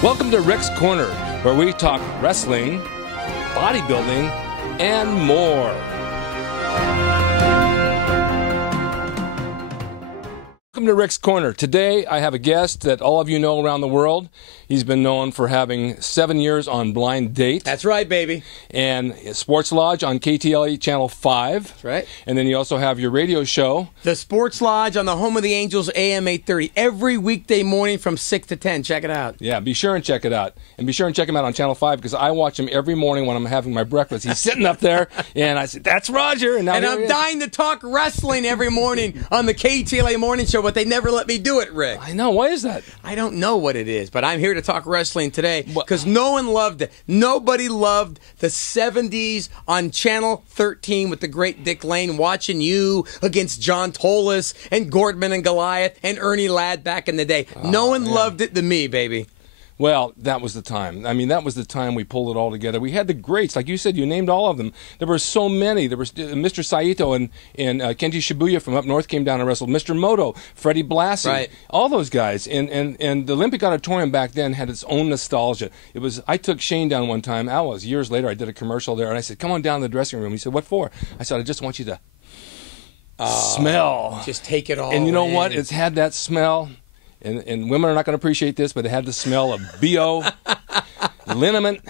Welcome to Rick's Corner, where we talk wrestling, bodybuilding, and more. Welcome to Rick's Corner. Today I have a guest that all of you know around the world. He's been known for having 7 years on Blind Date. That's right, baby. And Sports Lodge on KTLE Channel 5. That's right. And then you also have your radio show. The Sports Lodge on the home of the Angels, AM 830. Every weekday morning from 6 to 10. Check it out. Yeah, be sure and check it out. And be sure and check him out on Channel 5 because I watch him every morning when I'm having my breakfast. He's sitting up there, and I said, that's Roger. And I'm dying to talk wrestling every morning on the KTLA Morning Show, but they never let me do it, Rick. I know. Why is that? I don't know what it is, but I'm here to talk wrestling today because no one loved it. Nobody loved the 70s on Channel 13 with the great Dick Lane watching you against John Tolis and Gordman and Goliath and Ernie Ladd back in the day. No one loved it to me, baby. Well, that was the time. I mean, that was the time we pulled it all together. We had the greats. Like you said, you named all of them. There were so many. There was Mr. Saito and Kenji Shibuya from up north came down and wrestled. Mr. Moto, Freddie Blassie, right. All those guys. And the Olympic Auditorium back then had its own nostalgia. It was. I took Shane down one time. That was years later. I did a commercial there, and I said, come on down to the dressing room. He said, what for? I said, I just want you to smell. Just take it all And you know in. what? It's had that smell. And women are not going to appreciate this, but it had the smell of BO, liniment,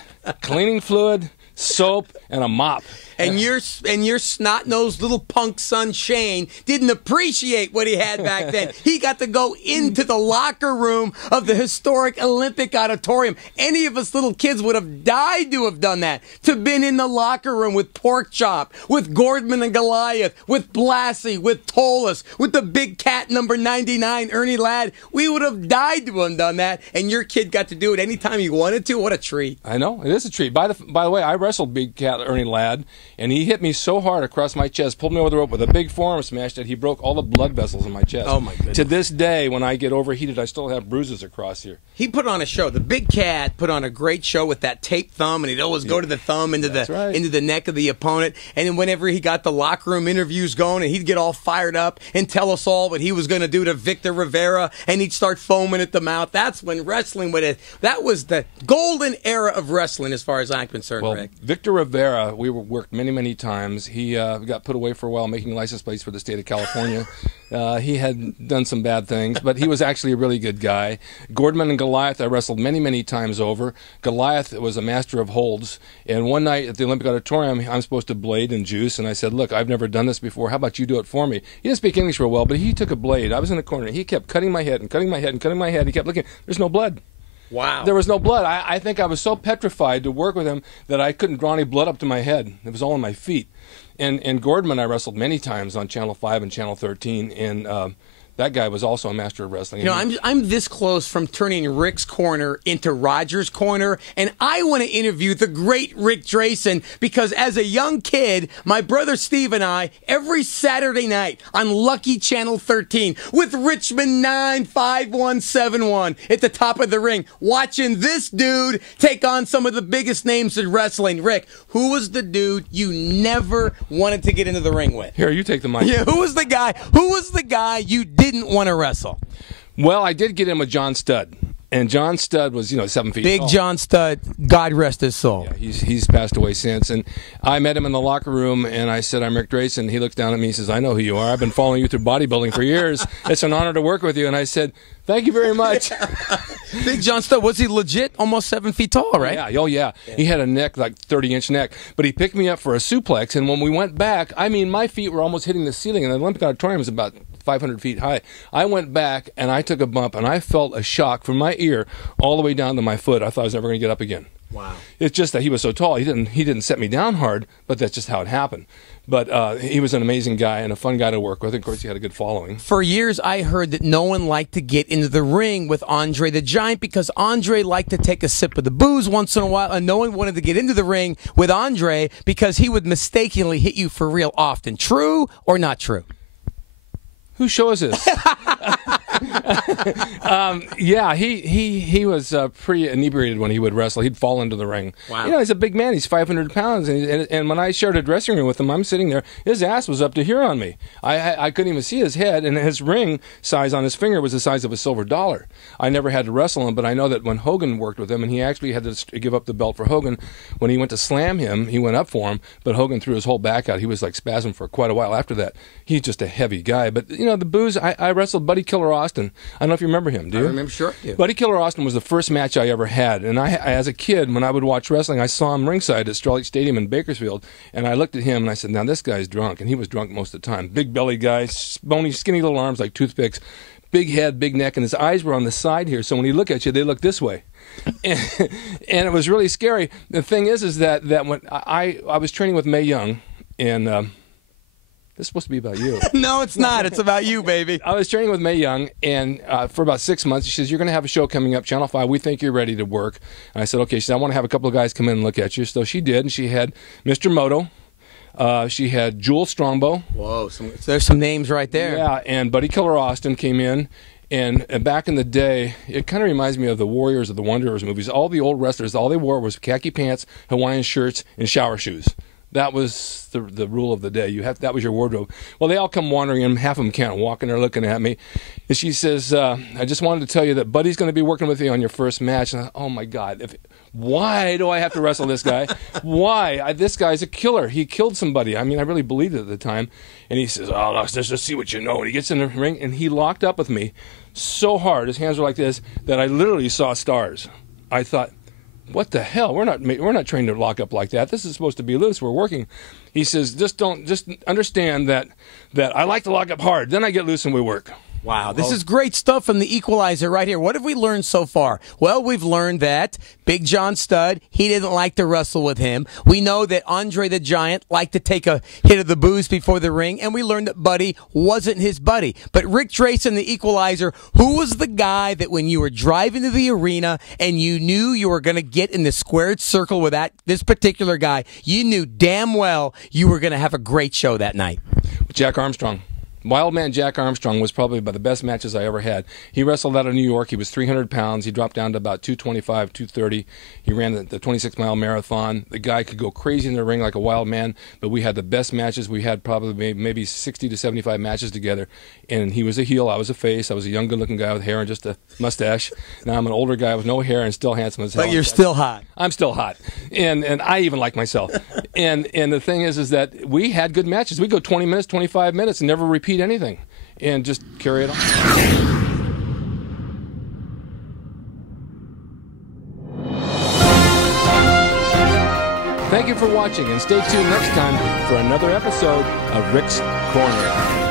cleaning fluid, soap, and a mop. And your snot-nosed little punk son Shane didn't appreciate what he had back then. He got to go into the locker room of the historic Olympic Auditorium. Any of us little kids would have died to have done that. To have been in the locker room with Porkchop, with Gordman and Goliath, with Blassie, with Tolis, with the big cat number 99, Ernie Ladd. We would have died to have done that. And your kid got to do it anytime he wanted to. What a treat. I know. It is a treat. By the way, I wrestled big cat Ernie Ladd. And he hit me so hard across my chest, pulled me over the rope with a big forearm smash that he broke all the blood vessels in my chest. Oh, my goodness. To this day, when I get overheated, I still have bruises across here. He put on a show. The big cat put on a great show with that taped thumb, and he'd always go to the thumb into the neck of the opponent. And then whenever he got the locker room interviews going, and he'd get all fired up and tell us all what he was going to do to Victor Rivera, and he'd start foaming at the mouth. That's when wrestling would have. That was the golden era of wrestling, as far as I'm concerned, well, Rick. Victor Rivera, we worked many times. He got put away for a while making license plates for the state of California. He had done some bad things, but he was actually a really good guy. Gordman and Goliath, I wrestled many times over. Goliath was a master of holds, and one night at the Olympic Auditorium, I'm supposed to blade and juice, and I said, look, I've never done this before. How about you do it for me? He didn't speak English real well, but he took a blade. I was in the corner. He kept cutting my head and cutting my head and cutting my head. He kept looking. There's no blood. Wow. There was no blood. I think I was so petrified to work with him that I couldn't draw any blood up to my head. It was all on my feet. And Gordman I wrestled many times on Channel 5 and Channel 13, and that guy was also a master of wrestling. You know, I'm this close from turning Rick's Corner into Roger's Corner, and I want to interview the great Rick Drasin because as a young kid, my brother Steve and I, every Saturday night on Lucky Channel 13 with Richmond 95171 at the top of the ring, watching this dude take on some of the biggest names in wrestling. Rick, who was the dude you never wanted to get into the ring with? Here, you take the mic. Yeah, who was the guy? Who was the guy you didn't want to wrestle? Well, I did get in with John Studd. And John Studd was, 7 feet Big tall. John Studd, God rest his soul. Yeah, he's passed away since. And I met him in the locker room, and I said, I'm Rick Drasin. He looks down at me and says, I know who you are. I've been following you through bodybuilding for years. It's an honor to work with you. And I said, thank you very much. Big John Studd, was he legit almost 7 feet tall, right? Yeah, yeah. He had a neck, like 30-inch neck. But he picked me up for a suplex, and when we went back, my feet were almost hitting the ceiling, and the Olympic Auditorium is about 500 feet high. I went back, and I took a bump, and I felt a shock from my ear all the way down to my foot. I thought I was never going to get up again. Wow. It's just that he was so tall. He didn't set me down hard, but that's just how it happened. But he was an amazing guy and a fun guy to work with. Of course, he had a good following. For years, I heard that no one liked to get into the ring with Andre the Giant because Andre liked to take a sip of the booze once in a while, and no one wanted to get into the ring with Andre because he would mistakenly hit you for real often. True or not true? Whose show is this? Yeah, he was pretty inebriated when he would wrestle. He'd fall into the ring. Wow. You know, he's a big man. He's 500 pounds. And when I shared a dressing room with him, I'm sitting there. His ass was up to here on me. I couldn't even see his head, and his ring size on his finger was the size of a silver dollar. I never had to wrestle him, but I know that when Hogan worked with him, and he actually had to give up the belt for Hogan, when he went to slam him, he went up for him, but Hogan threw his whole back out. He was like spasming for quite a while after that. He's just a heavy guy. But, you know, the booze, I wrestled Buddy Killer Austin. I don't know if you remember him, do you? I remember, sure. Yeah. Buddy Killer Austin was the first match I ever had. And I, as a kid, when I would watch wrestling, I saw him ringside at Starlight Stadium in Bakersfield. And I looked at him and I said, now this guy's drunk. And he was drunk most of the time. Big belly guy, bony, skinny little arms like toothpicks, big head, big neck, and his eyes were on the side here. So when he looked at you, they looked this way. And it was really scary. The thing is that when I was training with Mae Young, and this is supposed to be about you. No, it's not. It's about you, baby. I was training with Mae Young, and for about 6 months, she says, you're going to have a show coming up, Channel 5. We think you're ready to work. And I said, okay. She said, I want to have a couple of guys come in and look at you. So she did, and she had Mr. Moto. She had Jules Strongbow. Whoa, there's some names right there. Yeah, and Buddy Killer Austin came in. And back in the day, it kind of reminds me of the Warriors of the Wanderers movies. All the old wrestlers, all they wore was khaki pants, Hawaiian shirts, and shower shoes. That was the rule of the day. That was your wardrobe. Well, they all come wandering in. Half of them can't walk, and they're looking at me. And she says, I just wanted to tell you that Buddy's going to be working with you on your first match. And oh, my God. Why do I have to wrestle this guy? Why? This guy's a killer. He killed somebody. I mean, I really believed it at the time. And he says, oh, let's just see what you know. And he gets in the ring, and he locked up with me so hard, his hands were like this, that I literally saw stars. I thought, what the hell? We're not trained to lock up like that. This is supposed to be loose. We're working. He says, just understand that I like to lock up hard. Then I get loose and we work. Wow, this is great stuff from the Equalizer right here. What have we learned so far? Well, we've learned that Big John Studd, he didn't like to wrestle with him. We know that Andre the Giant liked to take a hit of the booze before the ring, and we learned that Buddy wasn't his buddy. But Rick Drasin, the Equalizer, who was the guy that when you were driving to the arena and you knew you were going to get in the squared circle with this particular guy, you knew damn well you were going to have a great show that night? Jack Armstrong. Wildman Jack Armstrong was probably one of the best matches I ever had. He wrestled out of New York. He was 300 pounds. He dropped down to about 225, 230. He ran the 26-mile marathon. The guy could go crazy in the ring like a wild man, but we had the best matches. We had probably maybe 60 to 75 matches together, and he was a heel. I was a face. I was a young, good-looking guy with hair and just a mustache. Now I'm an older guy with no hair and still handsome as hell. But you're still hot. I'm still hot, and I even like myself. and the thing is that we had good matches. We'd go 20 minutes, 25 minutes, and never repeat anything, and just carry it on. Thank you for watching, and stay tuned next time for another episode of Rick's Corner.